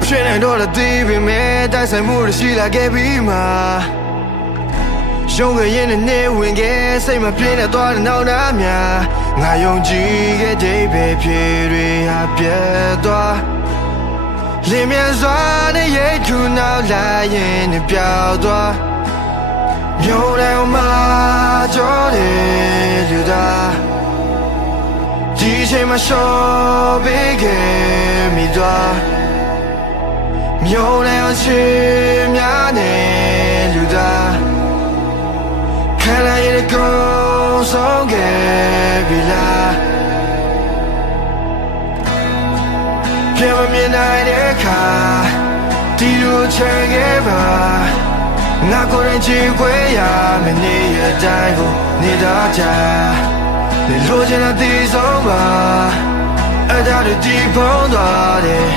ဖြစ်နေတော့တဲ့ပေမဲ့တိုက်ဆိုင်မှုရှိလာခဲ့ပြီးမှရုံးကရင်နဲ့ဝင်ခဲ့စိတ်မပြင်းနဲ့သွားတဲ့နောက်သားများငါယုံကြည်ခဲ့တဲ့ပဲဖြစ်တွေဟာပြတ်သွားလင်းမြန်စွာနဲ့ရိတ်ခုနောက်လာရင်နဲ့ပြောက်သွားမြို့ထဲမှာကြောတယ်လူသားဒီချိန်မှာရှော့ပေးခဲ့မိသွားမြို့ထဲအောင်ချစ်များနဲ့လူသားခံရတဲ့ကိုယ်ဆုံးခဲ့ပြီလားပြန်မမြင်နိုင်တဲ့အခါဒီလိုချင်ခဲ့ပါငါကိုယ်ရင်ချစ်ခွေရမနေရတိုင်းကိုနေတာချာနေလို့ချင်တဲ့ဒီဆုံးပါအဲ့ဒါတွေဒီဖုံးသွားတယ်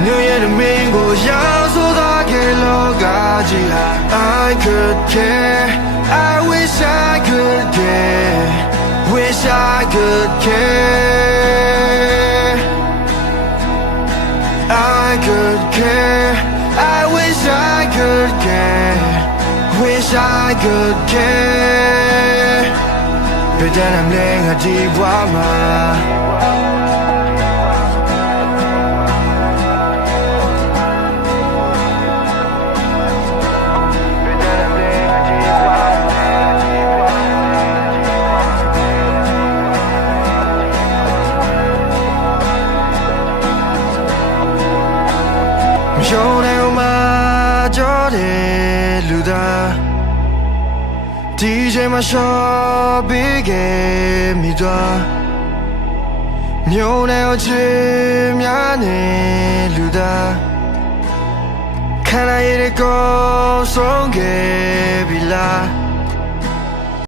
New Year Domingo, yeah, so that can log I could care, I wish I could care, wish I could care. I could care, I wish I could care, wish I could care. But then I'm laying a deep wama.ရုံးထဲမှာကြောတယ်လူသားဒီချိန်မှာရှော့ပေးခဲ့မိသွားမြို့ထဲကိုချစ်များနဲ့လူသားခံရတဲ့ကိုယ်ဆုံးခဲ့ပြီလား